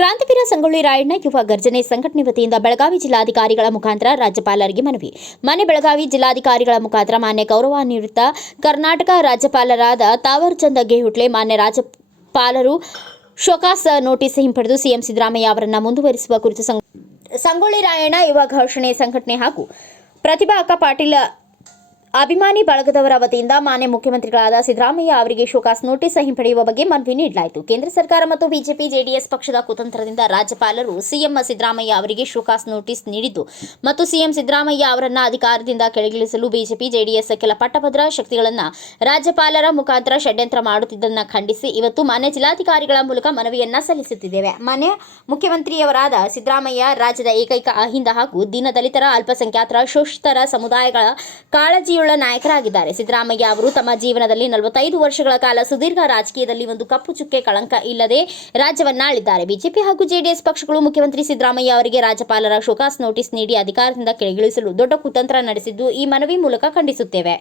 ಕ್ರಾಂತಿವೀರ ಸಂಗೊಳ್ಳಿ ರಾಯಣ್ಣ ಯುವ ಗರ್ಜನೆ ಸಂಘಟನೆ ವತಿಯಿಂದ ಬೆಳಗಾವಿ ಜಿಲ್ಲಾಧಿಕಾರಿಗಳ ಮುಖಾಂತರ ರಾಜ್ಯಪಾಲರಿಗೆ ಮನವಿ. ಬೆಳಗಾವಿ ಜಿಲ್ಲಾಧಿಕಾರಿಗಳ ಮುಖಾಂತರ ಮಾನ್ಯ ಗೌರವಾನ್ವಿತ ಕರ್ನಾಟಕ ರಾಜ್ಯಪಾಲರಾದ ತಾವರ್ಚಂದ್ ಗೆಹ್ಲೋಟ್ ಮಾನ್ಯ ರಾಜ್ಯಪಾಲರು ಶೋಕಾಸ್ ನೋಟಿಸ್ ಹಿಂಪಡೆದು ಸಿಎಂ ಸಿದ್ದರಾಮಯ್ಯ ಅವರನ್ನು ಮುಂದುವರಿಸುವ ಕುರಿತು ಸಂಗೊಳ್ಳಿ ರಾಯಣ್ಣ ಯುವ ಘರ್ಷಣೆ ಸಂಘಟನೆ ಹಾಗೂ ಪ್ರತಿಭಾ ಅಕ್ಕ ಪಾಟೀಲ್ ಅಭಿಮಾನಿ ಬಳಗದವರ ವತಿಯಿಂದ ಮಾನ್ಯ ಮುಖ್ಯಮಂತ್ರಿಗಳಾದ ಸಿದ್ದರಾಮಯ್ಯ ಅವರಿಗೆ ಶೋಕಾಸ್ ನೋಟಿಸ್ ಹಿಂಪಡೆಯುವ ಬಗ್ಗೆ ಮನವಿ ನೀಡಲಾಯಿತು. ಕೇಂದ್ರ ಸರ್ಕಾರ ಮತ್ತು ಬಿಜೆಪಿ ಜೆಡಿಎಸ್ ಪಕ್ಷದ ಕುತಂತ್ರದಿಂದ ರಾಜ್ಯಪಾಲರು ಸಿಎಂ ಸಿದ್ದರಾಮಯ್ಯ ಅವರಿಗೆ ಶೋಕಾಸ್ ನೋಟಿಸ್ ನೀಡಿದ್ದು ಮತ್ತು ಸಿಎಂ ಸಿದ್ದರಾಮಯ್ಯ ಅವರನ್ನು ಅಧಿಕಾರದಿಂದ ಕೆಳಗಿಳಿಸಲು ಬಿಜೆಪಿ ಜೆಡಿಎಸ್ ಕೆಲ ಪಟ್ಟಭದ್ರ ಶಕ್ತಿಗಳನ್ನು ರಾಜ್ಯಪಾಲರ ಮುಖಾಂತರ ಷಡ್ಯಂತ್ರ ಮಾಡುತ್ತಿದ್ದನ್ನು ಖಂಡಿಸಿ ಇವತ್ತು ಮಾನ್ಯ ಜಿಲ್ಲಾಧಿಕಾರಿಗಳ ಮೂಲಕ ಮನವಿಯನ್ನ ಸಲ್ಲಿಸುತ್ತಿದ್ದೇವೆ. ಮಾನ್ಯ ಮುಖ್ಯಮಂತ್ರಿಯವರಾದ ಸಿದ್ದರಾಮಯ್ಯ ರಾಜ್ಯದ ಏಕೈಕ ಅಹಿಂದ ಹಾಗೂ ದೀನದಲಿತರ, ಅಲ್ಪಸಂಖ್ಯಾತರ, ಶೋಷಿತರ ಸಮುದಾಯಗಳ ಕಾಳಜಿ ನಾಯಕರಾಗಿದ್ದಾರೆ. ಸಿದ್ದರಾಮಯ್ಯ ಅವರು ತಮ್ಮ ಜೀವನದಲ್ಲಿ 45 ವರ್ಷಗಳ ಕಾಲ ಸುದೀರ್ಘ ರಾಜಕೀಯದಲ್ಲಿ ಒಂದು ಕಪ್ಪು ಚುಕ್ಕೆ ಕಳಂಕ ಇಲ್ಲದೆ ರಾಜ್ಯವನ್ನಾಳಿದ್ದಾರೆ. ಬಿಜೆಪಿ ಹಾಗೂ ಜೆಡಿಎಸ್ ಪಕ್ಷಗಳು ಮುಖ್ಯಮಂತ್ರಿ ಸಿದ್ದರಾಮಯ್ಯ ಅವರಿಗೆ ರಾಜ್ಯಪಾಲರ ಶೋಕಾಸ್ ನೋಟಿಸ್ ನೀಡಿ ಅಧಿಕಾರದಿಂದ ಕೆಳಗಿಳಿಸಲು ದೊಡ್ಡ ಕುತಂತ್ರ ನಡೆಸಿದ್ದು ಈ ಮನವಿ ಮೂಲಕ ಖಂಡಿಸುತ್ತೇವೆ.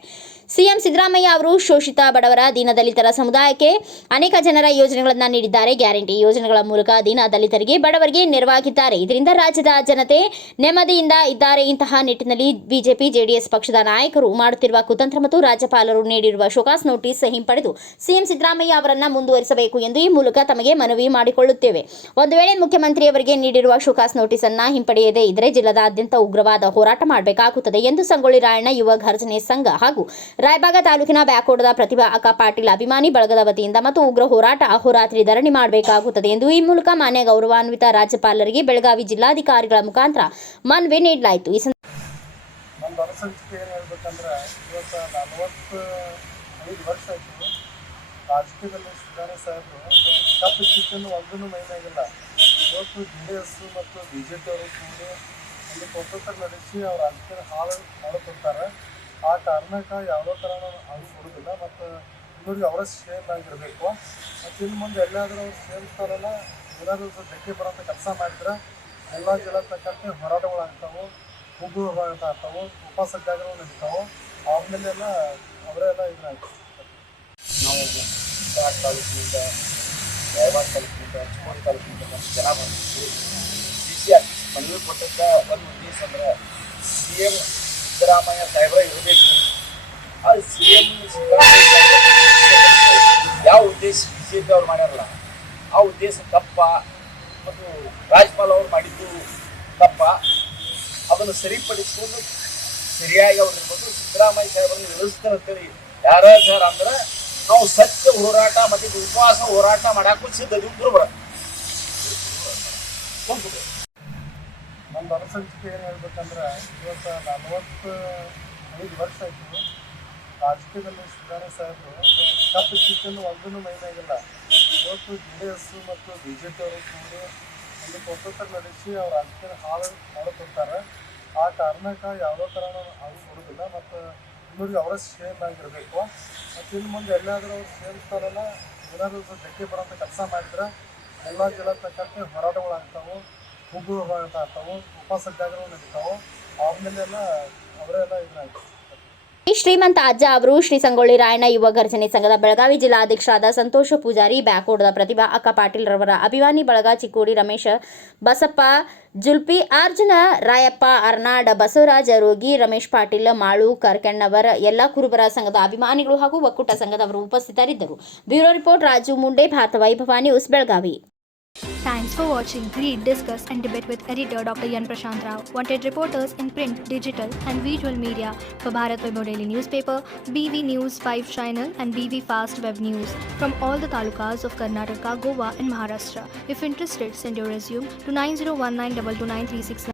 ಸಿಎಂ ಸಿದ್ದರಾಮಯ್ಯ ಅವರು ಶೋಷಿತ, ಬಡವರ, ದೀನದಲಿತರ ಸಮುದಾಯಕ್ಕೆ ಅನೇಕ ಜನರ ಯೋಜನೆಗಳನ್ನು ನೀಡಿದ್ದಾರೆ. ಗ್ಯಾರಂಟಿ ಯೋಜನೆಗಳ ಮೂಲಕ ದೀನದಲಿತರಿಗೆ, ಬಡವರಿಗೆ ನೆರವಾಗಿದ್ದಾರೆ. ಇದರಿಂದ ರಾಜ್ಯದ ಜನತೆ ನೆಮ್ಮದಿಯಿಂದ ಇದ್ದಾರೆ. ಇಂತಹ ನಿಟ್ಟಿನಲ್ಲಿ ಬಿಜೆಪಿ ಜೆಡಿಎಸ್ ಪಕ್ಷದ ನಾಯಕರು ಮಾಡುತ್ತಿರುವ ಕುತಂತ್ರ ಮತ್ತು ರಾಜ್ಯಪಾಲರು ನೀಡಿರುವ ಶೋಕಾಸ್ ನೋಟಿಸ್ ಹಿಂಪಡೆದು ಸಿಎಂ ಸಿದ್ದರಾಮಯ್ಯ ಅವರನ್ನು ಮುಂದುವರಿಸಬೇಕು ಎಂದು ಈ ಮೂಲಕ ತಮಗೆ ಮನವಿ ಮಾಡಿಕೊಳ್ಳುತ್ತೇವೆ. ಒಂದು ವೇಳೆ ಮುಖ್ಯಮಂತ್ರಿಯವರಿಗೆ ನೀಡಿರುವ ಶೋಕಾಸ್ ನೋಟಿಸ್ ಅನ್ನು ಹಿಂಪಡೆಯದೇ ಇದ್ದರೆ ಜಿಲ್ಲಾದಾದ್ಯಂತ ಉಗ್ರವಾದ ಹೋರಾಟ ಮಾಡಬೇಕಾಗುತ್ತದೆ ಎಂದು ಸಂಗೊಳ್ಳಿ ರಾಯಣ್ಣ ಯುವ ಘರ್ಜನೆ ಸಂಘ ಹಾಗೂ ರಾಯಬಾಗ ತಾಲೂಕಿನ ಬ್ಯಾಕೋಡದ ಪ್ರತಿಭಾ ಅಕ್ಕ ಪಾಟೀಲ್ ಅಭಿಮಾನಿ ಬಳಗದ ವತಿಯಿಂದ ಮತ್ತು ಉಗ್ರ ಹೋರಾಟ ಅಹೋರಾತ್ರಿ ಧರಣಿ ಮಾಡಬೇಕಾಗುತ್ತದೆ ಎಂದು ಈ ಮೂಲಕ ಮಾನ್ಯ ಗೌರವಾನ್ವಿತ ರಾಜ್ಯಪಾಲರಿಗೆ ಬೆಳಗಾವಿ ಜಿಲ್ಲಾಧಿಕಾರಿಗಳ ಮುಖಾಂತರ ಮನವಿ ನೀಡಲಾಯಿತು. ಒಂದು ಅನುಸಂಚಿಕೆ ಏನು ಹೇಳ್ಬೇಕಂದ್ರೆ ಇವತ್ತು 45 ವರ್ಷ ಆಯಿತು ರಾಜಕೀಯದಲ್ಲಿ ಸಿದ್ದರಾಮಯ್ಯ ಸಾಹೇಬರು ತಪ್ಪು ಚಿಕ್ಕನ್ನು ಒಂದೂ ಮೈನಾಗಿಲ್ಲ. ಇವತ್ತು ಜೆಡಿಎಸ್ ಮತ್ತು ಬಿಜೆಪಿ ಅವರು ಕೂಡಿ ಒಂದು ಕೊಟ್ಟುತ್ತರ ನಡೆಸಿ ಅವ್ರು ರಾಜಕೀಯ ಹಾಳುಕೊಡ್ತಾರೆ. ಆ ಕಾರಣಕ್ಕೆ ಯಾವುದೋ ಥರ ಅವ್ರು ಕೊಡೋದಿಲ್ಲ ಮತ್ತು ಇನ್ನೂರಿಗೆ ಅವರ ಸೇಮ್ ಆಗಿರಬೇಕು. ಮತ್ತು ಇನ್ನು ಮುಂದೆ ಎಲ್ಲಾದರೂ ಅವ್ರು ಸೇರಿಸ್ತಾರಲ್ಲ, ಏನಾದರೂ ಧಕ್ಕೆ ಬರೋಂಥ ಕೆಲಸ ಮಾಡಿದ್ರೆ ಎಲ್ಲ ಜಿಲ್ಲಾ ತಕ್ಕಂತೆ ಹೋರಾಟಗಳಾಗ್ತಾವೆ, ಹೋರಾಡ್ತಾವೆ, ಉಪವಾಸ ಸತ್ಯಾಗ್ರಹ ನಡೀತಾವೆ. ಆಮೇಲೆಲ್ಲ ಅವರೆಲ್ಲ ಇದಾಗ್ತದೆ. ನಾವು ಕಾರವಾರ ತಾಲೂಕಿನಿಂದ, ರಾಯಬಾಗ ತಾಲೂಕಿನಿಂದ, ಚಿಕ್ಕೋಡಿ ತಾಲೂಕಿನಿಂದ ಮತ್ತು ಜನ ಬಂದಿದ್ದು ಸಿ ಆಫೀಸ್ ಮನವಿ ಕೊಟ್ಟಂಥ ಒಂದು ಉದ್ದೇಶ ಅಂದ್ರೆ CM ಸಿದ್ದರಾಮಯ್ಯ ಸಾಹೇಬ್ರ ಇರಬೇಕು. ಆ CM ಸಿದ್ದರಾಮಯ್ಯ ಯಾವ ಉದ್ದೇಶ BJP ಅವ್ರು ಮಾಡ್ಯಾರಲ್ಲ ಆ ಉದ್ದೇಶ ತಪ್ಪ ಮತ್ತು ರಾಜ್ಯಪಾಲ ಅವ್ರು ಮಾಡಿದ್ದು ತಪ್ಪ. ಅದನ್ನು ಸರಿಪಡಿಸ್ಕೊಂಡು ಸರಿಯಾಗಿ ಅವ್ರು ಇರ್ಬೋದು. ಸಿದ್ದರಾಮಯ್ಯ ಸಾಹೇಬರನ್ನು ಇಳಿಸ್ತಾರೆ ಅಂತೇಳಿ ಯಾರ ಸರ್ ಅಂದ್ರೆ ನಾವು ಸತ್ಯ ಹೋರಾಟ ಮತ್ತು ಉಪವಾಸ ಹೋರಾಟ ಮಾಡಕ್ಕೂ ಸಿದ್ಧತೆ ಗುರುಬರ. ಒಂದು ಅನುಸಂಚಿಕೆ ಏನು ಹೇಳ್ಬೇಕಂದ್ರೆ ಇವತ್ತು 45 ವರ್ಷ ಆಯಿತು ರಾಜಕೀಯದಲ್ಲಿ ಸಿದ್ದರಾಮಯ್ಯ ಸಾಹೇಬರು ತಪ್ಪು ಚಿಕ್ಕನ್ನು ಒಂದೂ ಮೈನಾಗಿಲ್ಲ. ಇವತ್ತು ಜೆಡಿಎಸ್ ಮತ್ತು ಬಿಜೆಪಿ ಅವರು ಕೂಡಿ ಒಂದು ಕೊಟ್ಟುತ್ತರ ನಡೆಸಿ ಅವ್ರು ರಾಜಕೀಯ ಹಾಳುಕೊಡ್ತಾರೆ. ಆ ಕಾರಣಕ್ಕೆ ಯಾವುದೋ ಥರ ಅವ್ರು ಕೊಡೋದಿಲ್ಲ ಮತ್ತು ಇನ್ನೂರಿಗೆ ಅವರ ಸೇಮ್ ಆಗಿರಬೇಕು. ಮತ್ತು ಇನ್ನು ಮುಂದೆ ಎಲ್ಲಾದರೂ ಅವ್ರು ಸೇರಿಸ್ತಾರಲ್ಲ, ಏನಾದರೂ ಧಕ್ಕೆ ಬರೋಂಥ ಕೆಲಸ ಮಾಡಿದ್ರೆ ಎಲ್ಲ ಜಿಲ್ಲಾ ತಕ್ಕಂತೆ ಹೋರಾಟಗಳಾಗ್ತಾವೆ, ಹೋರಾಡ್ತಾವೆ, ಉಪವಾಸ ಸತ್ಯಾಗ್ರಹ ನಡೀತಾವೆ. ಆಮೇಲೆಲ್ಲ ಅವರೆಲ್ಲ ಇದಾಗ್ತದೆ. ಶ್ರೀಮಂತ ಅಜ್ಜ ಅವರು ಶ್ರೀ ಸಂಗೊಳ್ಳಿ ರಾಯಣ್ಣ ಯುವ ಘರ್ಜನೆ ಸಂಘದ ಬೆಳಗಾವಿ ಜಿಲ್ಲಾಧ್ಯಕ್ಷರಾದ ಸಂತೋಷ ಪೂಜಾರಿ, ಬ್ಯಾಕೋಡದ ಪ್ರತಿಭಾ ಅಕ್ಕ ಪಾಟೀಲ್ ರವರ ಅಭಿಮಾನಿ ಬಳಗ, ಚಿಕ್ಕೋಡಿ ರಮೇಶ, ಬಸಪ್ಪ ಜುಲ್ಪಿ, ಅರ್ಜುನ, ರಾಯಪ್ಪ ಅರ್ನಾಡ್, ಬಸವರಾಜ ರೋಗಿ, ರಮೇಶ್ ಪಾಟೀಲ್, ಮಾಳು ಕರ್ಕಣ್ಣವರ್, ಎಲ್ಲ ಕುರುಬರ ಸಂಘದ ಅಭಿಮಾನಿಗಳು ಹಾಗೂ ಒಕ್ಕೂಟ ಸಂಘದವರು ಉಪಸ್ಥಿತರಿದ್ದರು. ಬ್ಯೂರೋ ರಿಪೋರ್ಟ್ ರಾಜು ಮುಂಡೆ, ಭಾರತ ವೈಭವ news, Belagavi. Thanks for watching. Read, discuss and debate with editor Dr. Yan Prashant Rao. Wanted reporters in print, digital and visual media for Bharat Vaibhav Daily Newspaper, BV News 5 Channel and BV Fast Web News from all the talukas of Karnataka, Goa and Maharashtra. If interested, send your resume to 9019229369.